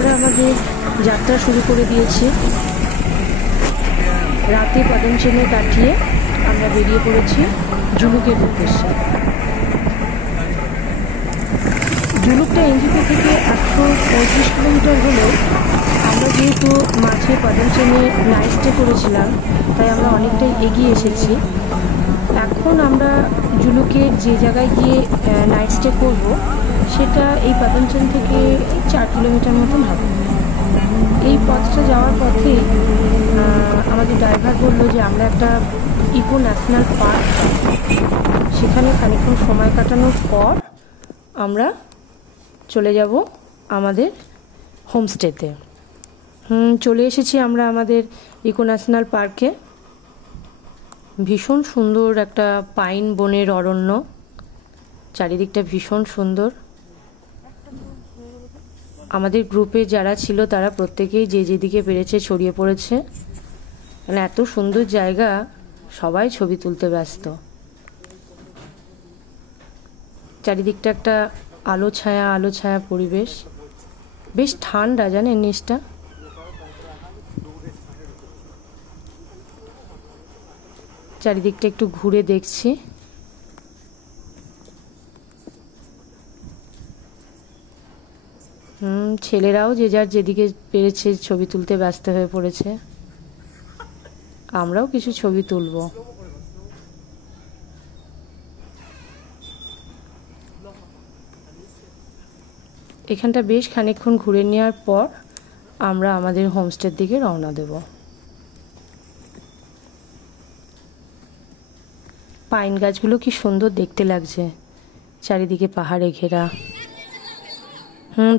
আমরা আমাদের যাত্রা শুরু করে দিয়েছি। রাতে পাদমচেনে কাটিয়ে আমরা বেরিয়ে পড়েছি জুলুকের উদ্দেশ্যে। জুলুকটা এনজিপি থেকে 135 কিলোমিটার হলেও আমরা যেহেতু মাঝে পাদমচেনে নাইট স্টে করেছিলাম, তাই আমরা অনেকটাই এগিয়ে এসেছি। এখন আমরা জুলুকের যে জায়গায় গিয়ে নাইট স্টে করব, সেটা এই পাদমচেন থেকে 4 কিলোমিটার মতন হবে। এই পথটা যাওয়ার পথে আমাদের ড্রাইভার বললো যে আমরা একটা ইকো ন্যাশনাল পার্ক, সেখানে খানিকক্ষণ সময় কাটানোর পর আমরা চলে যাব আমাদের হোমস্টেতে। চলে এসেছি আমরা আমাদের ইকো ন্যাশনাল পার্কে। ভীষণ সুন্দর একটা পাইন বনের অরণ্য, চারিদিকটা ভীষণ সুন্দর। আমাদের গ্রুপে যারা ছিল তারা প্রত্যেকেই যে যেদিকে পেরেছে ছড়িয়ে পড়েছে, মানে এত সুন্দর জায়গা, সবাই ছবি তুলতে ব্যস্ত। চারিদিকটা একটা আলো ছায়া পরিবেশ, বেশ ঠান্ডা, জানেন নিচটা। চারিদিকটা একটু ঘুরে দেখছি। ছেলেরাও যে যার যেদিকে পেরেছে ছবি তুলতে ব্যস্ত হয়ে পড়েছে। আমরাও কিছু ছবি তুলব। এখানটা বেশ খানিকক্ষণ ঘুরে নেওয়ার পর আমরা আমাদের হোমস্টের দিকে রওনা দেব। পাইন গাছগুলো কি সুন্দর দেখতে লাগছে, চারিদিকে পাহাড়ে ঘেরা।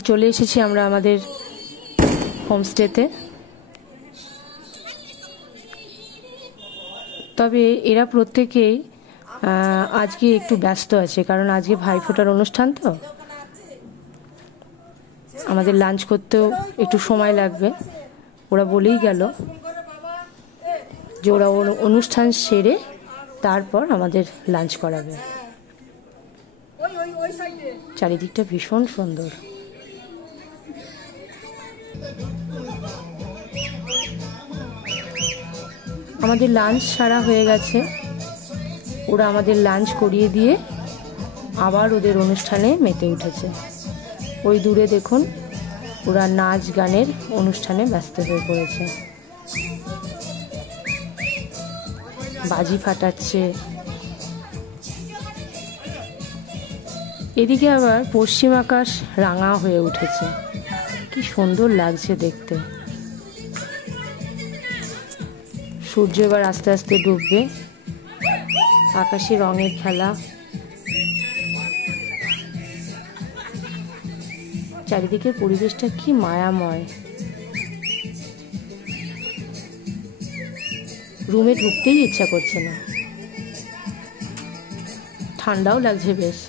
চলে এসেছি আমরা আমাদের হোমস্টেতে। তবে এরা প্রত্যেকেই আজকে একটু ব্যস্ত আছে, কারণ আজকে ভাইফোঁটার অনুষ্ঠান, তো আমাদের লাঞ্চ করতেও একটু সময় লাগবে। ওরা বলেই গেল যে ওরা অনুষ্ঠান সেরে তারপর আমাদের লাঞ্চ করাবে। চারিদিকটা ভীষণ সুন্দর। আমাদের লাঞ্চ সারা হয়ে গেছে, ওরা আমাদের লাঞ্চ করিয়ে দিয়ে আবার ওদের অনুষ্ঠানে মেতে উঠেছে। ওই দূরে দেখুন, ওরা নাচ গানের অনুষ্ঠানে ব্যস্ত হয়ে পড়েছে, বাজি ফাটাচ্ছে। এদিকে আবার পশ্চিম আকাশ রাঙা হয়ে উঠেছে, কি সুন্দর লাগছে দেখতে। সূর্য এবার আস্তে আস্তে ডুববে, আকাশে রঙের খেলা। চারিদিকের পরিবেশটা কি মায়াময়। রুমে ঢুকতেই ইচ্ছা করছে না, ঠান্ডাও লাগছে বেশ।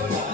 আছে।